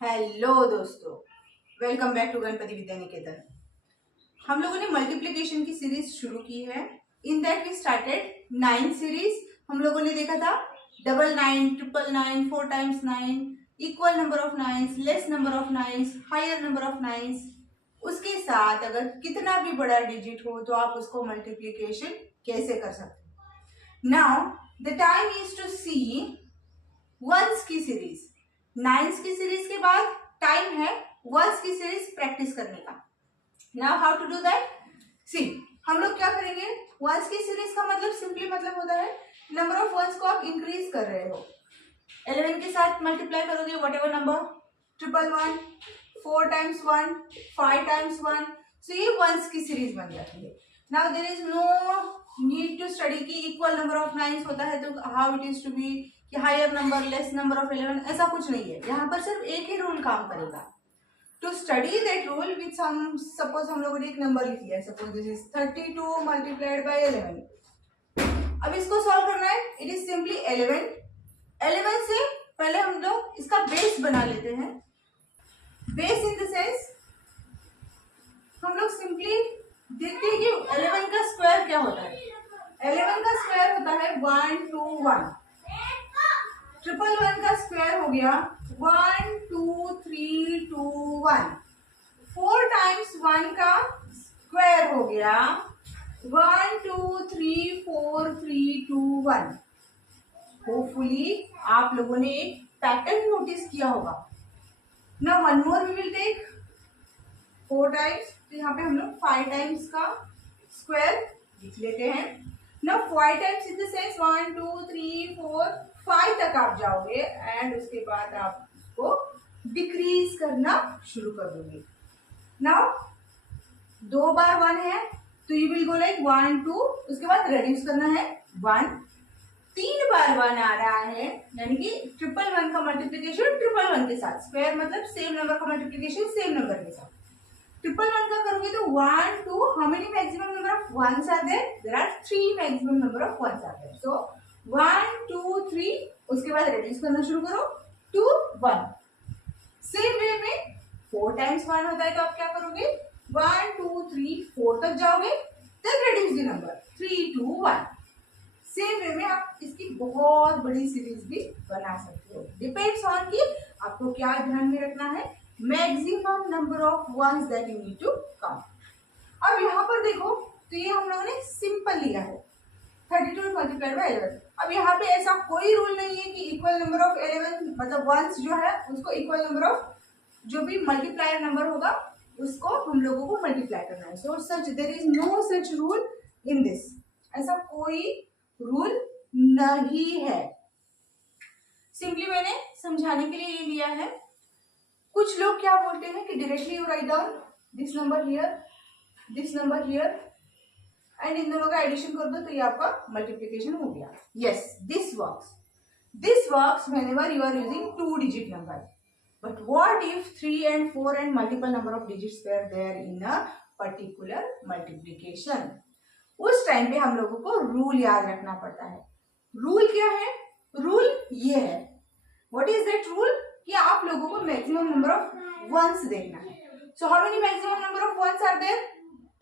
Hello दोस्तों, welcome back to Ganpati Vidya Niketan. हम लोगों ने मल्टीप्लिकेशन की सीरीज शुरू की है। In that we started 9 series. हम लोगों ने देखा था 99, 999, 4 times 9, equal number of nines, less number of nines, higher number of nines. उसके साथ अगर कितना भी बड़ा डिजिट हो तो आप उसको मल्टीप्लिकेशन कैसे कर सकते हो। Now the time is to see ones की सीरीज। नाइन्स की सीरीज के बाद टाइम है वंस की सीरीज प्रैक्टिस करने का। Now how to do that, see हम लोग क्या करेंगे। वंस की सीरीज का मतलब सिंपली मतलब होता है नंबर ऑफ वंस को आप इंक्रीज कर रहे हो। 11 के साथ मल्टीप्लाई करोगे whatever number, 111, 4 times 1, 5 times 1, so ये वंस की सीरीज बन जाती है। Now there is no need to study की इक्वल नंबर ऑफ नाइन्स होता है तो how it is to be कि higher number less number of 11, ऐसा कुछ नहीं है। यहाँ पर सिर्फ एक ही रूल काम करेगा। To study that rule with some, suppose हम लोगों ने एक नंबर लिख लिया, suppose this is 32 multiplied by 11। अब इसको सॉल्व करना है। इट इज सिंपली 11 से पहले हम लोग इसका बेस बना लेते हैं। बेस इन द सेंस हम लोग सिंपली देखते हैं कि 11 का स्क्वायर क्या होता है। 11 का स्क्वायर होता है 1 2 1। 111 का स्क्वायर हो गया 1 2 3 2 1। 4 टाइम्स 1 का स्क्वायर हो गया 1 2 3 4 3 2 1। होपफुली आप लोगों ने एक पैटर्न नोटिस किया होगा ना। One more we will take 4 times, तो यहाँ पे हम लोग 5 टाइम्स का स्क्वायर लिख लेते हैं ना। 5 टाइम्स इन द सेंस 1 2 3 4 5 तक आप जाओगे एंड उसके बाद आप इसको डिक्रीज करना शुरू कर दोगे। नाउ 2 बार 1 है तो यू विल गो लाइक 1 2, उसके बाद रिड्यूस करना है 1। 3 बार 1 आ रहा है यानी कि 111 का मल्टीप्लीकेशन 111 के साथ, स्क्वायर मतलब सेम नंबर का मल्टीप्लीकेशन सेम नंबर के साथ। 111 का करोगे तो 1 2, how many maximum number of ones are there? There are 3 maximum number of ones are there. So 1 2 3, उसके बाद रिड्यूस करना शुरू करो 2 1। सेम वे में 4 टाइम्स 1 होता है तो आप क्या करोगे 1 2 3 4 तक जाओगे, then reduce the number 3 2 1। Same way में आप इसकी बहुत बड़ी सीरीज भी बना सकते हो। डिपेंड्स ऑन कि आपको क्या ध्यान में रखना है, maximum number of ones that you need to count. अब यहाँ पर देखो तो ये हम लोगों ने सिंपल लिया है 32 मल्टीप्लाइड बाय 11। अब यहाँ पे ऐसा कोई रूल नहीं है कि इक्वल नंबर ऑफ 11 मतलब वंस जो है उसको इक्वल नंबर ऑफ जो भी मल्टीप्लायर नंबर होगा उसको हम लोगों को मल्टीप्लाई करना है। So such there is no such rule in this, ऐसा कोई रूल नहीं है। सिंपली मैंने समझाने के लिए ये लिया है। कुछ लोग क्या बोलते हैं कि directly you right down this number here, this number here and in दोनों का एडिशन कर दो तो ये आपका मल्टीप्लिकेशन हो गया। Yes, this works whenever you are using 2 digit number. But what if 3 and 4 and multiple number of digits were there in a particular multiplication? उस टाइम पे हम लोगों को रूल याद रखना पड़ता है। रूल क्या है? रूल ये है, व्हाट इज दैट रूल, कि आप लोगों को मैक्सिमम नंबर ऑफ वंस देखना है। So how many maximum number of ones are there?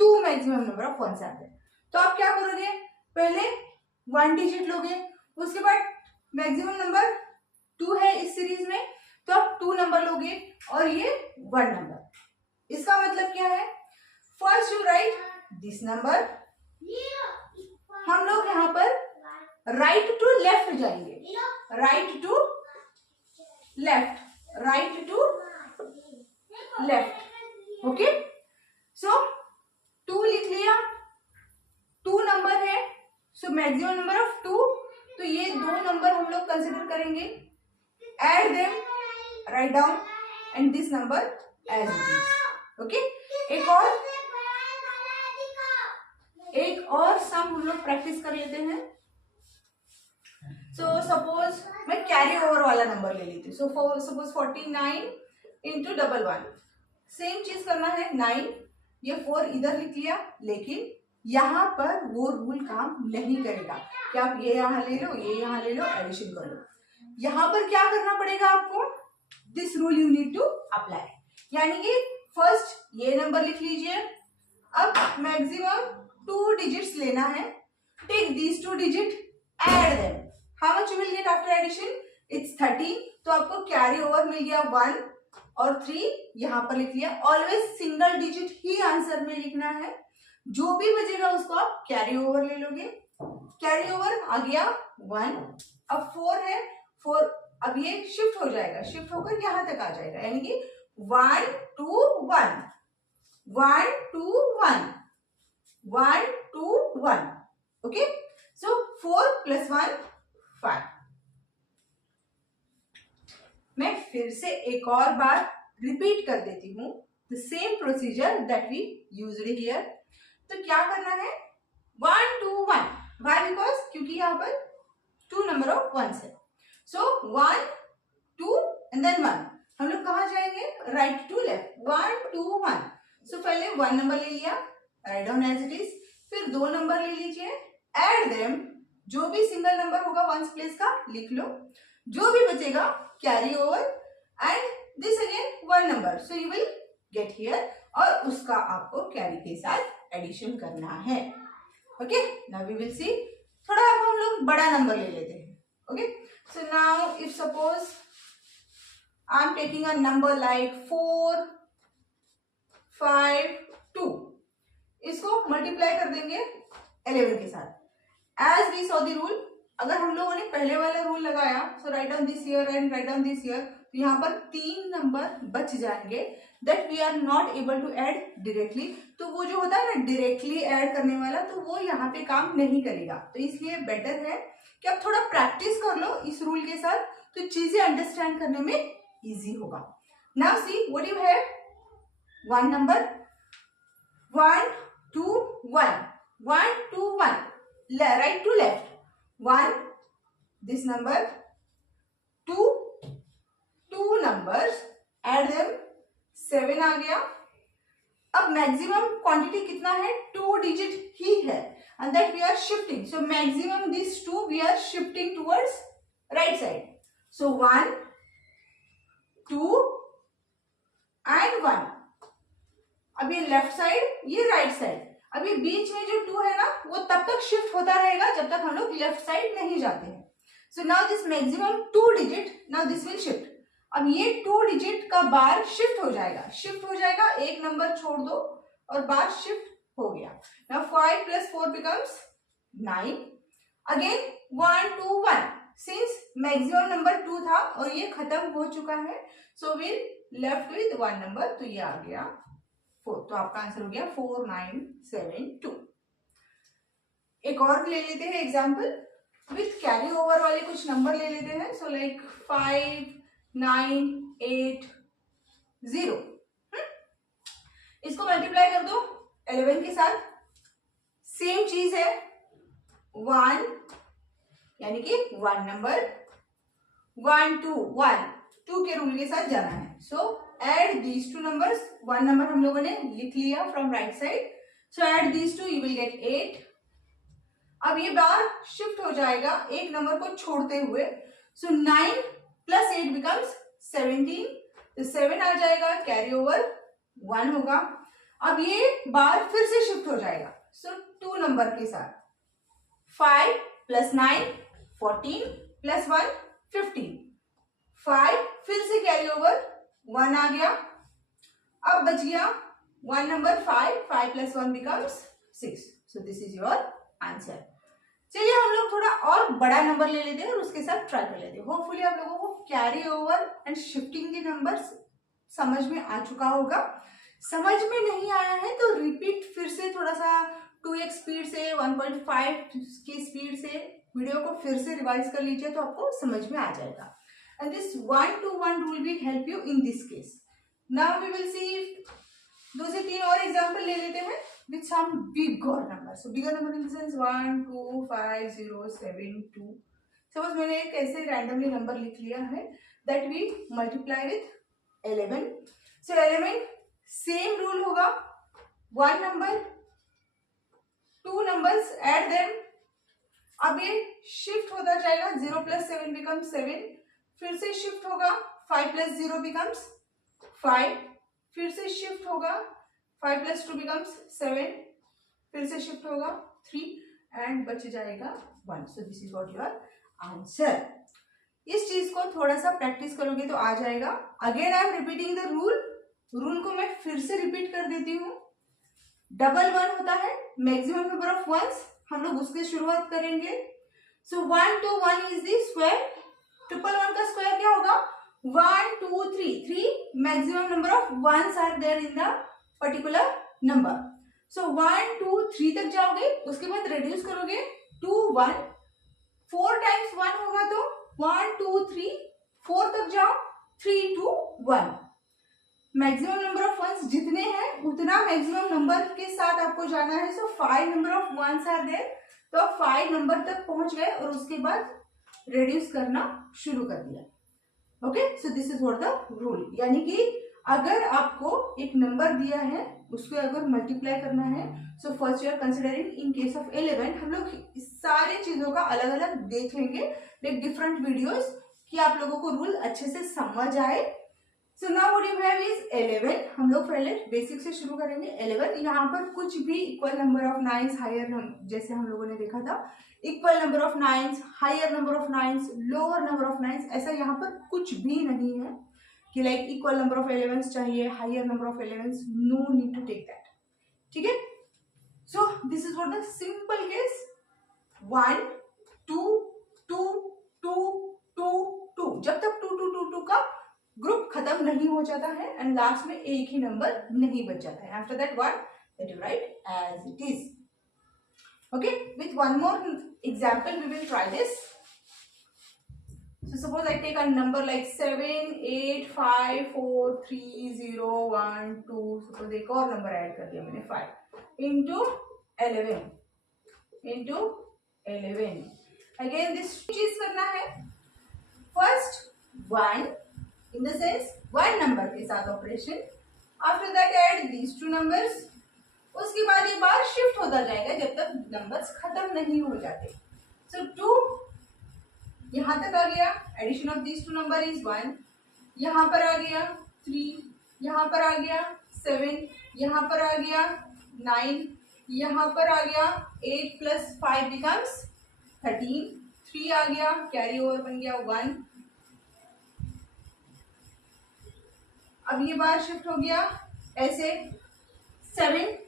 2 maximum number of ones are there. तो आप क्या करोगे, पहले 1 डिजिट लोगे, उसके बाद मैक्सिमम नंबर 2 है इस सीरीज में तो आप 2 नंबर लोगे और ये 1 नंबर। इसका मतलब क्या है, first you write this number, हम लोग यहाँ पर राइट टू लेफ्ट जाएंगे, right to left, right to left. Okay, so 2 लिख लिया, 2 नंबर है, सो मैक्सिमम नंबर ऑफ 2, तो ये 2 नंबर हम लोग कंसिडर करेंगे, add them, write down and this number as it is. Okay, एक और सम हम लोग प्रैक्टिस कर लेते हैं। सो सपोज मैं कैरी ओवर वाला नंबर ले लेती हूँ। सो सपोज 49 इंटू 11, सेम चीज करना है 9, ये 4 इधर लिख लिया, लेकिन यहाँ पर वो रूल काम नहीं करेगा कि आप ये यहाँ ले लो, ये यहाँ ले लो, एडिशन कर लो। यहाँ पर क्या करना पड़ेगा आपको, this rule you need to apply. यानी कि फर्स्ट ये नंबर लिख लीजिए, अब मैक्सिमम 2 डिजिट्स लेना है, take these 2 digit, add them, how much you will get after addition, it's 30। तो आपको कैरी ओवर मिल गया 1 और 3 यहां पर लिख लिया। ऑलवेज सिंगल डिजिट ही आंसर में लिखना है, जो भी बचेगा उसको आप कैरी ओवर ले लोगे। कैरी ओवर आ गया 1, अब 4 है, 4 अब ये शिफ्ट हो जाएगा, शिफ्ट होकर यहां तक आ जाएगा, यानी कि 1 2 1 1 2 1 1 2 1। ओके, सो 4 + 1 5। मैं फिर से एक और बार रिपीट कर देती हूँ, the same procedure that we used here. तो क्या करना है, 1 2 1, वाई बिकॉज क्योंकि यहाँ पर 2 नंबर ऑफ 1s है। सो 1 2 एंड देन 1, हम लोग कहाँ जाएंगे, राइट टू लेफ्ट, 1 2 1। सो पहले 1 नंबर ले लिया, write down as it is, फिर 2 नंबर ले लीजिए, एड देम, जो भी सिंगल नंबर होगा 1s प्लेस का लिख लो, जो भी बचेगा carry over, and this again 1 number, so you will get here, और उसका आपको कैरी के साथ एडिशन करना है। Okay, now we will see. थोड़ा अब हम लोग बड़ा नंबर ले लेते हैं। Okay, so now if suppose I am taking a number like 4 5 2, इसको मल्टीप्लाई कर देंगे 11 के साथ। As we saw the rule, अगर हम लोगों ने पहले वाला रूल लगाया, so write down this here and write down this here, तो यहाँ पर 3 नंबर बच जाएंगे that we are not able to add directly. तो वो जो होता है ना डायरेक्टली ऐड करने वाला, तो वो यहाँ पे काम नहीं करेगा। तो इसलिए बेटर है कि आप थोड़ा प्रैक्टिस कर लो इस रूल के साथ, तो चीजें अंडरस्टैंड करने में इजी होगा। Now see what you have, 1 number, 1 2 1 1 2 1, right to left, 1 this number, 2 2 numbers, add them, 7 आ गया। अब मैक्सिमम क्वांटिटी कितना है, 2 डिजिट ही है, and that we are shifting, so maximum this 2 we are shifting towards right side. So 1 2 and 1, अब ये left side, ये राइट साइड, अब ये बीच में जो 2 है ना, वो तब तक शिफ्ट होता रहेगा जब तक हम लोग लेफ्ट साइड नहीं जाते हैं। So now this maximum 2 digit, now this will shift, अब ये 2 डिजिट का बार शिफ्ट हो जाएगा, शिफ्ट हो जाएगा, एक नंबर छोड़ दो और बार शिफ्ट हो गया। Now 5 + 4 becomes 9, again 1 2 1, since maximum number 2 था और ये खत्म हो चुका है, so will left with 1 number, तो ये आ गया 4। तो आपका आंसर हो गया 4 9 7 2। एक और ले लेते हैं एग्जाम्पल, विथ कैरी ओवर वाले कुछ नंबर ले लेते हैं। सो लाइक 5 9 8 0, इसको मल्टीप्लाई कर दो 11 के साथ, सेम चीज है, 1 यानी कि 1 नंबर, 1 2 1 2 के रूल के साथ जाना है। So add these 2 numbers, 1 number हम लोगों ने लिख लिया from right side, so add these 2, you will get 8। अब ये बार शिफ्ट हो जाएगा एक नंबर को छोड़ते हुए, सो 9 + 8 becomes 17, तो 7 आ जाएगा, कैरी ओवर 1 होगा। अब ये बार फिर से शिफ्ट हो जाएगा, सो 2 नंबर के साथ, 5 + 9 14 + 1 15, 5 फिर से कैरी ओवर 1 आ गया। अब बच गया 1 number, 5 5 + 1 becomes 6, so this is your answer। चलिए हम लोग थोड़ा और बड़ा नंबर ले लेते हैं और उसके साथ ट्राई कर लेते हैं। होपफुली आप लोगों को कैरी ओवर एंड शिफ्टिंग के नंबर्स समझ में आ चुका होगा। समझ में नहीं आया है तो रिपीट फिर से थोड़ा सा 2x स्पीड से, 1.5 की स्पीड से वीडियो को फिर से रिवाइज कर लीजिए, तो आपको समझ में आ जाएगा। And this 1 to 1 rule will help you in this case. Now we will see 2 से 3 और एग्जाम्पल ले लेते हैं with some bigger number. So bigger number in the sense 1 2 5 0 7 2. Suppose मैंने एक ऐसे randomly number लिख लिया है that we multiply with 11. So 11 same rule होगा, 1 number 2 numbers add them, अब ये shift होता जाएगा, 0 + 7 becomes 7, फिर से शिफ्ट होगा, 5 प्लस 0 बिकम्स 5, फिर से शिफ्ट होगा, 5 प्लस 2 बिकम्स 7, फिर से शिफ्ट होगा 3 एंड बच जाएगा 1. सो this is what your answer. इस चीज को थोड़ा सा प्रैक्टिस करोगे तो आ जाएगा. Again I am repeating the rule को मैं फिर से रिपीट कर देती हूँ. डबल 1 होता है, मैक्सिमम नंबर ऑफ वंस, हम लोग उससे शुरुआत करेंगे. So 1 to 1 is the square. Triple 1 का स्क्वायर क्या होगा? 1 2 3. 3 maximum number of ones are there in the particular number. So 1 2 3 तक जाओगे, उसके बाद रिड्यूस करोगे 2 1. 4 टाइम्स 1 होगा तो 1 2 3. 4 तक जाओ, 3 2 1. मैक्सिमम नंबर ऑफ वंस जितने हैं उतना मैक्सिमम नंबर के साथ आपको जाना है. So 5 number of ones are there, तो आप 5 नंबर तक पहुंच गए और उसके बाद रिड्यूस करना शुरू कर दिया. Okay, so this is what the rule. यानी कि अगर आपको एक नंबर दिया है, उसको अगर मल्टीप्लाई करना है, so first you are considering in case of 11. हम लोग इस सारे चीजों का अलग अलग देख लेंगे, लाइक डिफरेंट वीडियोस, कि आप लोगों को रूल अच्छे से समझ आए. So now what you have is 11. हम लोग पहले बेसिक से शुरू करेंगे. 11, यहाँ पर कुछ भी equal number of nines, higher जैसे हम लोगों ने देखा था, equal number of nines, higher number of nines, lower number of nines, ऐसा यहाँ पर कुछ भी नहीं है कि लाइक इक्वल नंबर ऑफ 11 चाहिए, higher number of 11. No need to take that. ठीक है. So this is what the simple case. 1 2 2 2 2 2, जब तक 2 2 2 2 का ग्रुप खत्म नहीं हो जाता है एंड लास्ट में एक ही नंबर नहीं बच जाता है. After that what, that you write as it is. Okay, with one more example we will try this. So suppose I take a number like 7 8 5 4 3 0 1 2. suppose एक और नंबर ऐड कर दिया मैंने 5 into 11. अगेन दिस चीज करना है. First 1 in the sense one number के साथ operation. After that add these two numbers. उसके बाद ये बार शिफ्ट होता जाएगा जब तक नंबर्स खत्म नहीं हो जाते. सो 2 यहाँ तक आ गया, addition of these two number is 1. यहाँ पर आ गया 3, यहाँ पर आ गया 7, यहाँ पर आ गया 9, यहाँ पर आ गया 8 प्लस 5 becomes 13. 3 आ गया, कैरी ओवर बन गया 1. अब ये बार शिफ्ट हो गया ऐसे 7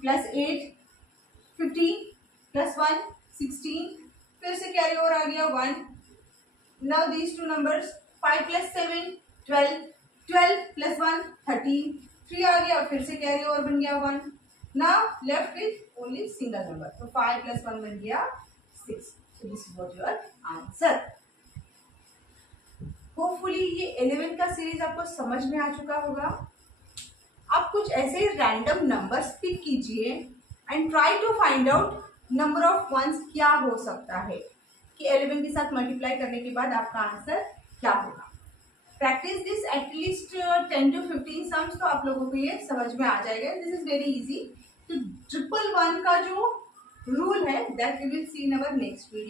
प्लस 8 15 प्लस 1 16, फिर से कैरी ओवर आ गया 1. Now these two numbers 5 plus 7 12, 12 plus 1 13. 3 आ गया, फिर से कैरी ओवर बन गया 1. Now left with only single number, तो 5 प्लस 1 बन गया 6. सो this is what your answer. Hopefully ये 11 का सीरीज आपको समझ में आ चुका होगा. आप कुछ ऐसे रैंडम नंबर्स पिक कीजिए and try to find out number of ones क्या हो सकता है, कि 11 के साथ मल्टीप्लाई करने के बाद आपका आंसर क्या होगा. Practice this at least 10 to 15 sums, तो आप लोगों को ये समझ में आ जाएगा. This is very easy. तो 111 का जो रूल है that we will see in our next video.